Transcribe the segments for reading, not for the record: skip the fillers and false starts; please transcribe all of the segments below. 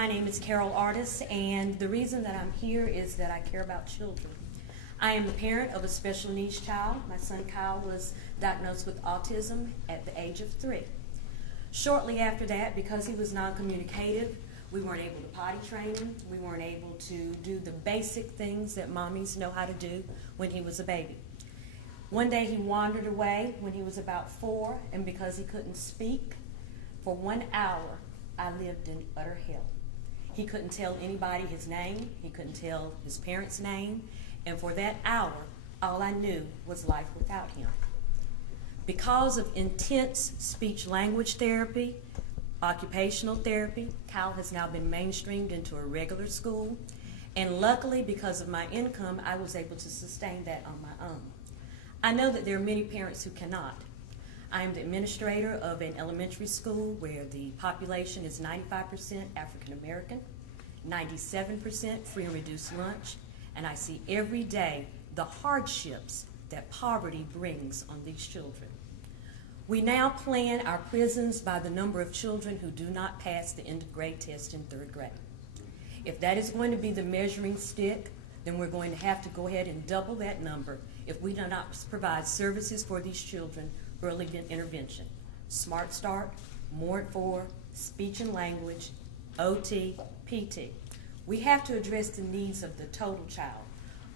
My name is Carol Artis, and the reason that I'm here is that I care about children. I am the parent of a special needs child. My son Kyle was diagnosed with autism at the age of 3. Shortly after that, because he was non-communicative, we weren't able to potty train him. We weren't able to do the basic things that mommies know how to do when he was a baby. One day he wandered away when he was about 4, and because he couldn't speak, for 1 hour, I lived in utter hell. He couldn't tell anybody his name. He couldn't tell his parents' name. And for that hour, all I knew was life without him. Because of intense speech-language therapy, occupational therapy, Kyle has now been mainstreamed into a regular school. And luckily, because of my income, I was able to sustain that on my own. I know that there are many parents who cannot. I am the administrator of an elementary school where the population is 95% African American, 97% free and reduced lunch, and I see every day the hardships that poverty brings on these children. We now plan our prisons by the number of children who do not pass the end of grade test in 3rd grade. If that is going to be the measuring stick, then we're going to have to go ahead and double that number if we do not provide services for these children, early intervention, Smart Start, More at 4, speech and language, OT, PT. We have to address the needs of the total child.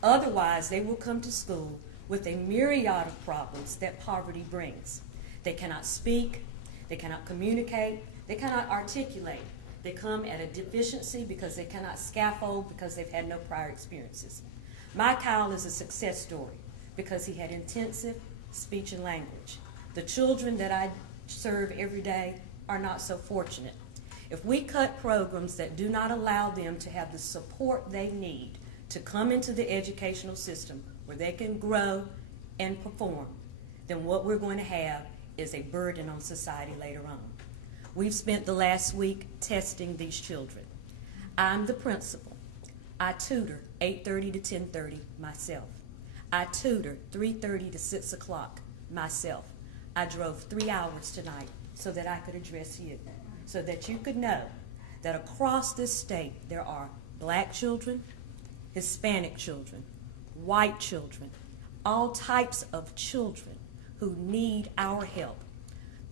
Otherwise, they will come to school with a myriad of problems that poverty brings. They cannot speak, they cannot communicate, they cannot articulate. They come at a deficiency because they cannot scaffold because they've had no prior experiences. My Kyle is a success story because he had intensive speech and language. The children that I serve every day are not so fortunate. If we cut programs that do not allow them to have the support they need to come into the educational system where they can grow and perform, then what we're going to have is a burden on society later on. We've spent the last week testing these children. I'm the principal. I tutor 8:30 to 10:30 myself. I tutor 3:30 to 6 o'clock myself. I drove 3 hours tonight so that I could address you, so that you could know that across this state there are black children, Hispanic children, white children, all types of children who need our help.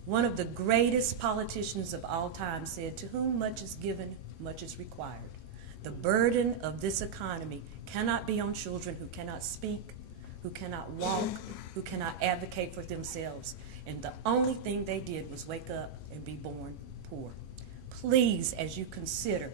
One of the greatest politicians of all time said, "To whom much is given, much is required." The burden of this economy cannot be on children who cannot speak, who cannot walk, who cannot advocate for themselves. And the only thing they did was wake up and be born poor. Please, as you consider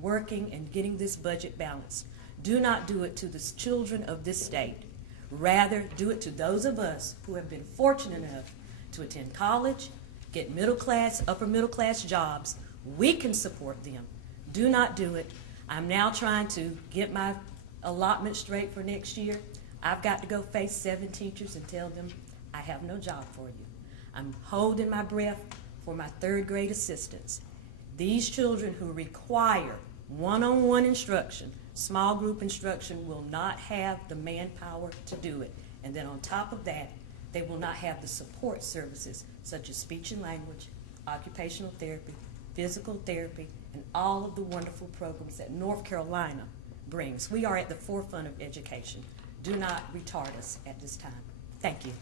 working and getting this budget balanced, do not do it to the children of this state. Rather, do it to those of us who have been fortunate enough to attend college, get middle class, upper middle class jobs. We can support them. Do not do it. I'm now trying to get my allotment straight for next year. I've got to go face 7 teachers and tell them I have no job for you. I'm holding my breath for my 3rd grade assistants. These children who require one-on-one instruction, small group instruction, will not have the manpower to do it. And then on top of that, they will not have the support services such as speech and language, occupational therapy, physical therapy, and all of the wonderful programs that North Carolina brings. We are at the forefront of education. Do not retard us at this time. Thank you.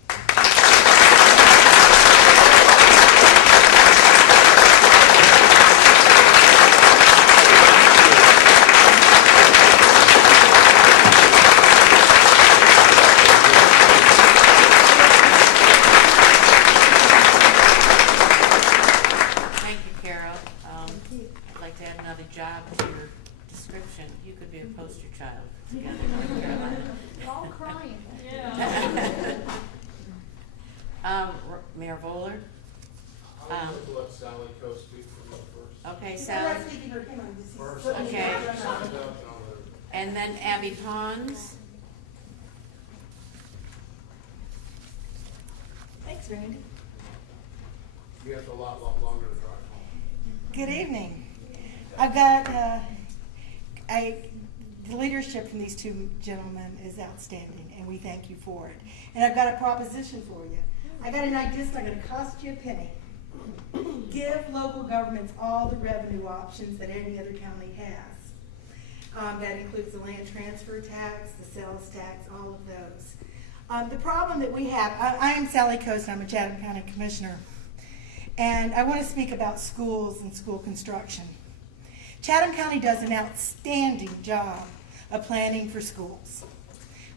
Thank you, Carol. I'd like to add another job to your description. You could be a poster child together in North Carolina. All crying. Mayor Voller. I'll let Sally Co speak for me first. Okay, Sally. First, Okay. stand up and I'll let her. And then Abby Pons. Thanks, Randy. You have a lot longer to drive home. Good evening. I've got the leadership from these 2 gentlemen is outstanding, and we thank you for it. And I've got a proposition for you. I got an idea that's not going to cost you a penny. Give local governments all the revenue options that any other county has. That includes the land transfer tax, the sales tax, all of those. The problem that we have, I am Sally Coast, I'm a Chatham County Commissioner, and I want to speak about schools and school construction. Chatham County does an outstanding job of planning for schools.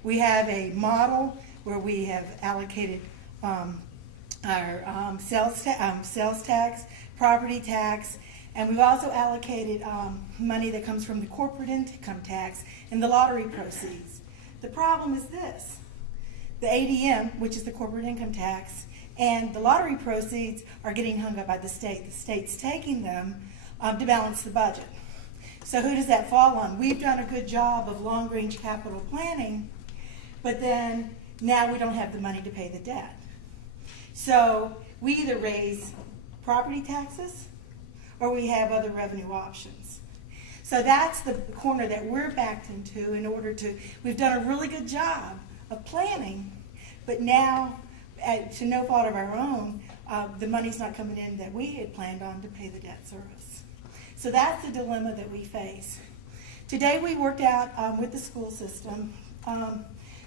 We have a model where we have allocated our sales tax, property tax, and we've also allocated money that comes from the corporate income tax and the lottery proceeds. The problem is this: the ADM, which is the corporate income tax, and the lottery proceeds are getting hung up by the state. The state's taking them to balance the budget. So who does that fall on? We've done a good job of long-range capital planning, but then now we don't have the money to pay the debt. So we either raise property taxes or we have other revenue options. So that's the corner that we're backed into in order to, we've done a really good job of planning, but now, to no fault of our own, the money's not coming in that we had planned on to pay the debt service. So that's the dilemma that we face. Today we worked out with the school system.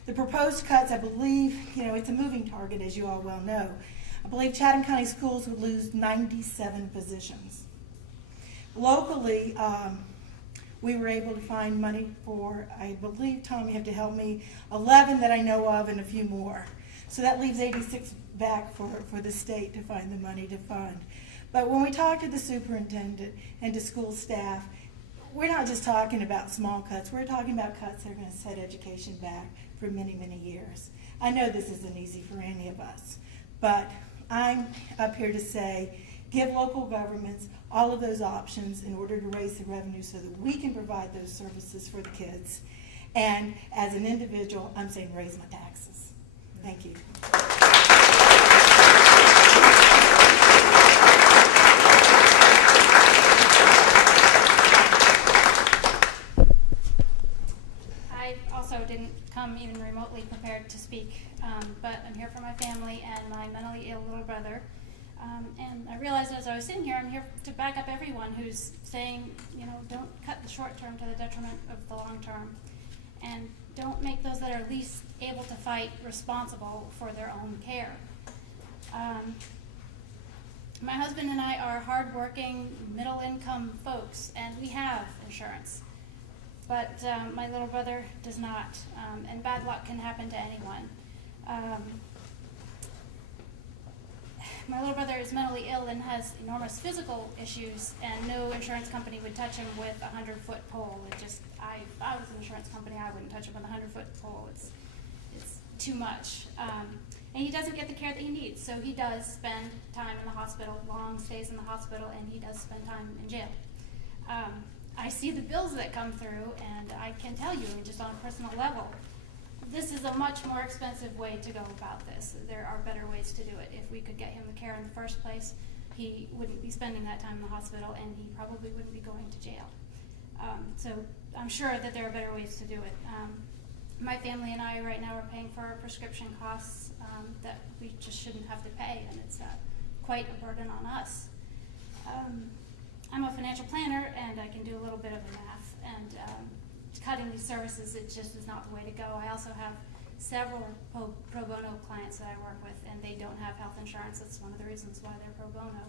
The proposed cuts, I believe, it's a moving target, as you all well know. I believe Chatham County Schools would lose 97 positions. Locally, we were able to find money for, I believe, Tom, you have to help me, 11 that I know of and a few more. So that leaves 86 back for the state to find the money to fund. But when we talk to the superintendent and to school staff, we're not just talking about small cuts. We're talking about cuts that are going to set education back for many, many years. I know this isn't easy for any of us, but I'm up here to say, give local governments all of those options in order to raise the revenue so that we can provide those services for the kids. And as an individual, I'm saying raise my taxes. Thank you. I also didn't come even remotely prepared to speak, but I'm here for my family and my mentally ill little brother. And I realized as I was sitting here, I'm here to back up everyone who's saying, don't cut the short term to the detriment of the long term. And don't make those that are least able to fight responsible for their own care. My husband and I are hardworking, middle-income folks, and we have insurance. But my little brother does not, and bad luck can happen to anyone. My little brother is mentally ill and has enormous physical issues, and no insurance company would touch him with a 100-foot pole. If I was an insurance company, I wouldn't touch him with a 100-foot pole. It's too much. And he doesn't get the care that he needs, so he does spend time in the hospital, long stays in the hospital, and he does spend time in jail. I see the bills that come through, and I can tell you, just on a personal level, this is a much more expensive way to go about this. There are better ways to do it. If we could get him the care in the first place, he wouldn't be spending that time in the hospital, and he probably wouldn't be going to jail. So I'm sure that there are better ways to do it. My family and I right now are paying for prescription costs that we just shouldn't have to pay, and it's quite a burden on us. I'm a financial planner, and I can do a little bit of the math, and cutting these services, it just is not the way to go. I also have several pro bono clients that I work with, and they don't have health insurance. That's one of the reasons why they're pro bono.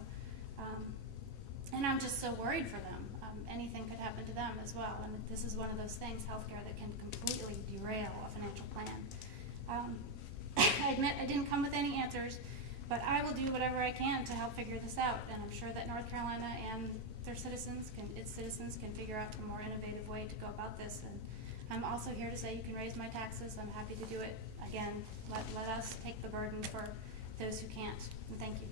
And I'm just so worried for them. Anything could happen to them as well, and this is one of those things, healthcare, that can completely derail a financial plan. I admit I didn't come with any answers, but I will do whatever I can to help figure this out, and I'm sure that North Carolina and its citizens can figure out a more innovative way to go about this. And I'm also here to say you can raise my taxes. I'm happy to do it. Again, let us take the burden for those who can't. And thank you.